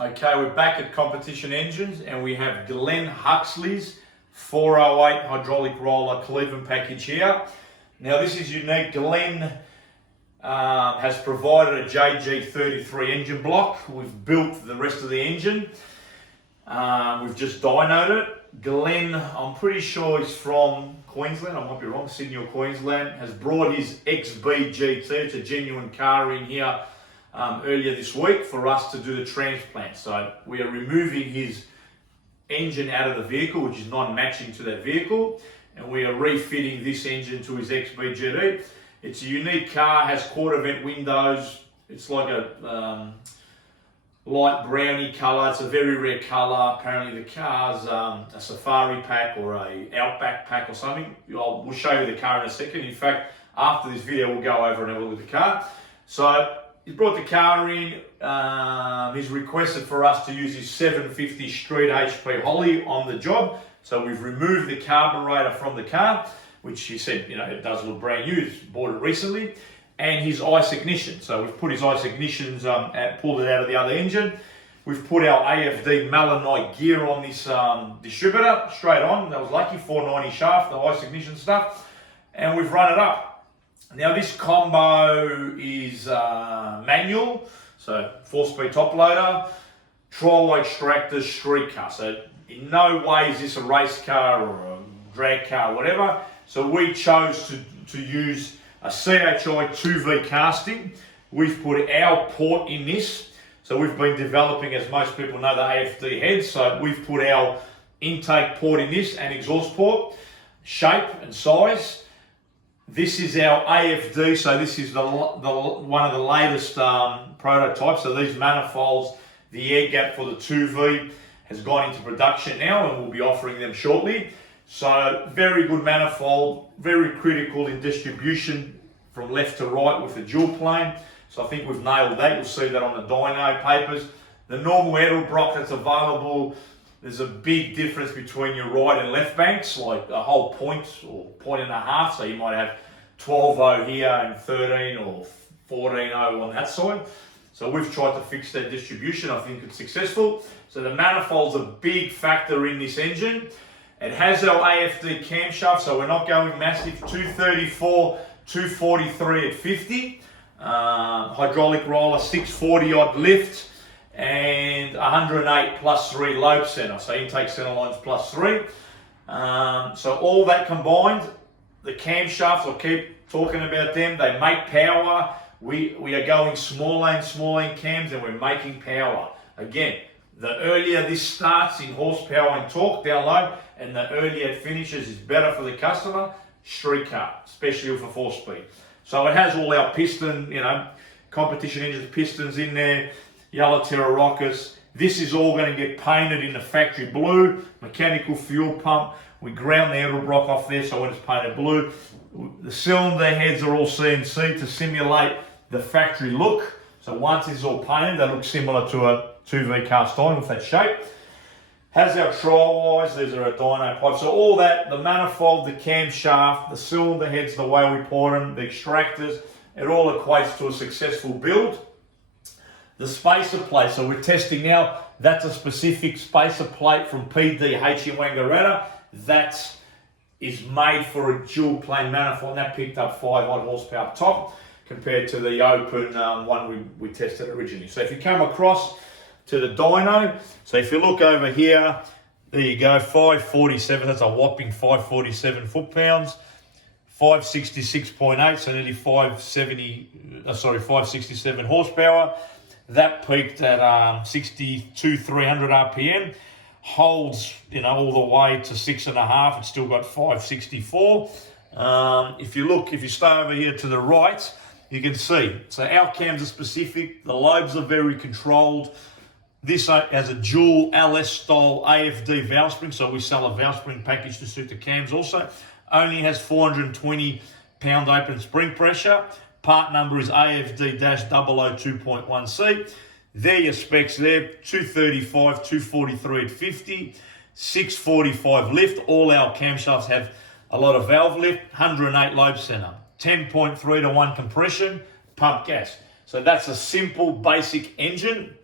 Okay, we're back at Competition Engines and we have Glenn Huxley's 408 hydraulic roller Cleveland package here. Now this is unique. Glenn has provided a JG33 engine block. We've built the rest of the engine. We've just dynoed it. Glenn, I'm pretty sure he's from Queensland, I might be wrong, Sydney or Queensland, has brought his XB GT, it's a genuine car, in here earlier this week for us to do the transplant. So we are removing his engine out of the vehicle, which is non-matching to that vehicle, and we are refitting this engine to his XB GT. It's a unique car, has quarter vent windows. It's like a light browny colour. It's a very rare colour. Apparently the car's a safari pack or a outback pack or something. We'll show you the car in a second. In fact, after this video, we'll go over and have a look at the car. So he's brought the car in. He's requested for us to use his 750 Street HP Holly on the job. So we've removed the carburetor from the car, which he said, you know, it does look brand new. He's bought it recently. And his ICE ignition. So we've put his ICE ignitions, pulled it out of the other engine. We've put our AFD Malinite gear on this distributor, straight on. That was lucky, 490 shaft, the ICE ignition stuff. And we've run it up. Now this combo is manual, so 4-speed top loader, trial extractor, street car. So in no way is this a race car or a drag car, whatever. So we chose to use a CHI 2V casting. We've put our port in this. So we've been developing, as most people know, the AFD heads. So we've put our intake port in this and exhaust port, shape and size. This is our AFD. So this is one of the latest prototypes. So these manifolds, the air gap for the 2V has gone into production now and we'll be offering them shortly. So very good manifold, very critical in distribution from left to right with the dual plane. So I think we've nailed that. You'll see that on the dyno papers. The normal Edelbrock that's available, there's a big difference between your right and left banks, like a whole point or point and a half. So you might have 12.0 here and 13 or 14.0 on that side. So we've tried to fix that distribution. I think it's successful. So the manifold's a big factor in this engine. It has our AFD camshaft, so we're not going massive. 234, 243 at 50. Hydraulic roller, 640 odd lift, and 108 plus 3 lobe center. So intake center lines plus 3. So all that combined, the camshafts, I'll keep talking about them. They make power. We are going small lane cams, and we're making power. Again, the earlier this starts in horsepower and torque down low, and the earlier it finishes is better for the customer. Street car, especially with a 4-speed. So it has all our piston, Competition Engines pistons in there, Yellow Terra rockers. This is all going to get painted in the factory blue, mechanical fuel pump. We ground the Edelbrock off there, so when it's painted blue, the cylinder heads are all CNC to simulate the factory look. So once it's all painted, they look similar to a 2V cast iron with that shape. Has our trial wires, these are our dyno pipes. So all that, the manifold, the camshaft, the cylinder heads, the way we pour them, the extractors, it all equates to a successful build. The spacer plate, so we're testing now, that's a specific spacer plate from PD HE Wangaratta. That is made for a dual plane manifold, and that picked up 5 odd horsepower top compared to the open one we tested originally. So if you come across to the dyno, so if you look over here, there you go, 547, that's a whopping 547 foot-pounds, 566.8, so nearly 567 horsepower. That peaked at 62,300 RPM, holds all the way to 6.5. It's still got 564. If you stay over here to the right, you can see. So our cams are specific. The lobes are very controlled. This has a dual LS style AFD valve spring, so we sell a valve spring package to suit the cams also. Only has 420 pound open spring pressure. Part number is AFD-002.1C. There your specs there, 235, 243 at 50, 645 lift. All our camshafts have a lot of valve lift, 108 lobe center, 10.3 to 1 compression, pump gas. So that's a simple, basic engine.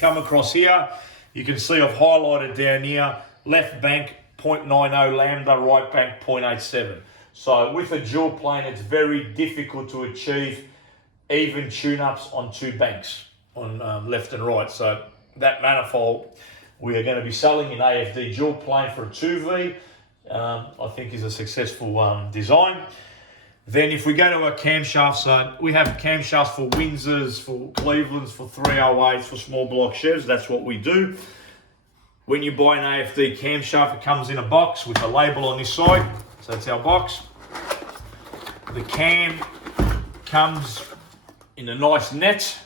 Come across here, you can see I've highlighted down here, left bank 0.90 lambda, right bank 0.87. So with a dual plane, it's very difficult to achieve even tune-ups on two banks, on left and right. So that manifold we are going to be selling in AFD dual plane for a 2V, I think is a successful design. Then if we go to our camshafts, so we have camshafts for Windsors, for Clevelands, for 308s, for small block Chevs. That's what we do. When you buy an AFD camshaft, it comes in a box with a label on this side. So that's our box. The cam comes in a nice net.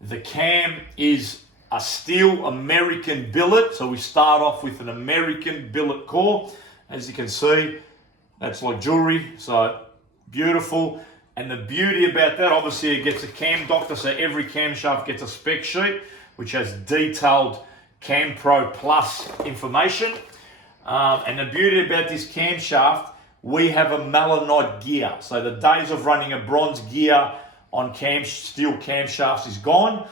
The cam is a steel American billet. So we start off with an American billet core. As you can see, that's like jewelry. So beautiful. And the beauty about that, obviously it gets a cam doctor, so every camshaft gets a spec sheet which has detailed Cam Pro Plus information. And the beauty about this camshaft, we have a Malonite gear. So the days of running a bronze gear on steel camshafts is gone.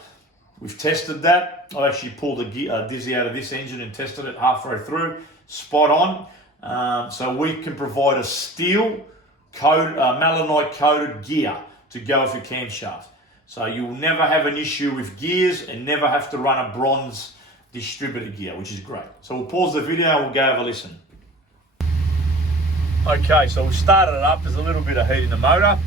We've tested that. I actually pulled a dizzy out of this engine and tested it halfway through. Spot on. So we can provide a steel Malonite coated gear to go with your camshaft. So you'll never have an issue with gears and never have to run a bronze distributor gear, which is great. So we'll pause the video and we'll go have a listen. Okay, so we started it up. There's a little bit of heat in the motor.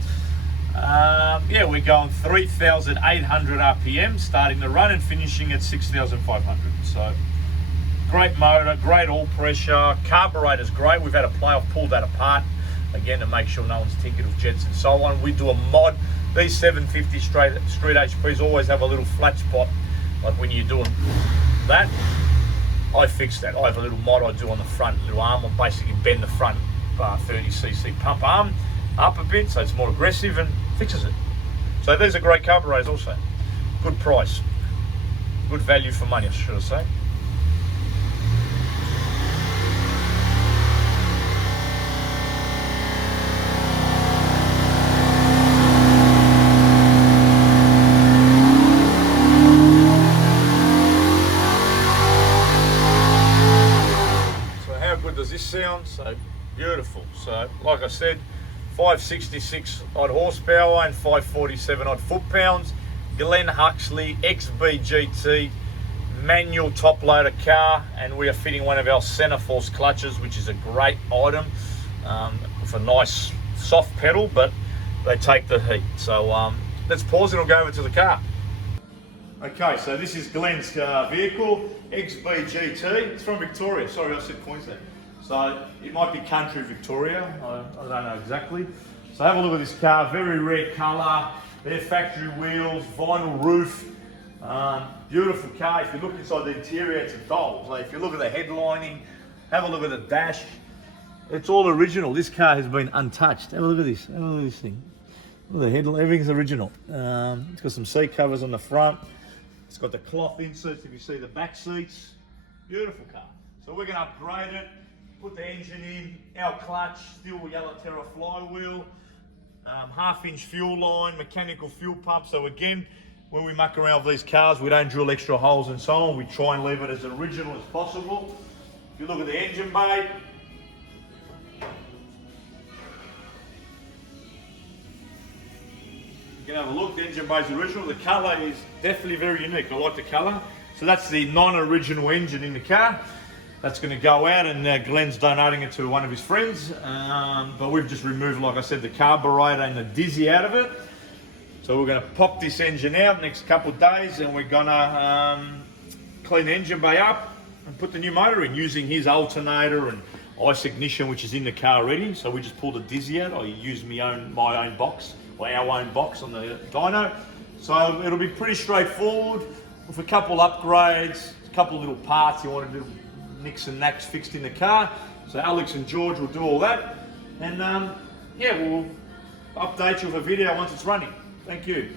Yeah, we're going 3,800 RPM, starting the run and finishing at 6,500. So great motor, great oil pressure, carburetor's great. We've had a play-off, pulled that apart again to make sure no one's tinkered with jets and so on. We do a mod. These 750 street HPs always have a little flat spot, like when you're doing that. I fix that. I have a little mod I do on the front little arm. I basically bend the front 30cc pump arm up a bit so it's more aggressive and fixes it. So these are great carburetors also. Good price. Good value for money, should I say. Sound so beautiful. So like I said, 566 odd horsepower and 547 odd foot-pounds. Glenn Huxley XBGT manual top loader car, and we are fitting one of our center force clutches, which is a great item with a nice soft pedal, but they take the heat. So let's pause and I'll go over to the car. Okay, so this is Glenn's vehicle, XBGT. It's from Victoria. Sorry, I said Queensland. So it might be country Victoria, I don't know exactly. So have a look at this car, very rare colour, they're factory wheels, vinyl roof, beautiful car. If you look inside the interior, it's a doll. So if you look at the headlining, have a look at the dash, it's all original. This car has been untouched. Have a look at this, have a look at this thing. Look at the headline, everything's original. It's got some seat covers on the front, it's got the cloth inserts if you see the back seats. Beautiful car. So we're going to upgrade it. Put the engine in, our clutch, steel Yellow Terra flywheel, half-inch fuel line, mechanical fuel pump. So again, when we muck around with these cars, we don't drill extra holes and so on. We try and leave it as original as possible. If you look at the engine bay, you can have a look. The engine bay is original. The colour is definitely very unique. I like the colour. So that's the non-original engine in the car. That's going to go out, and Glenn's donating it to one of his friends. But we've just removed, like I said, the carburetor and the dizzy out of it. So we're going to pop this engine out next couple of days, and we're going to clean the engine bay up and put the new motor in using his alternator and ice ignition, which is in the car already. So we just pulled the dizzy out. I used my own box, or our own box on the dyno. So it'll be pretty straightforward with a couple upgrades, a couple of little parts you want to do. Nicks and knacks fixed in the car. So Alex and George will do all that. And yeah, we'll update you with a video once it's running. Thank you.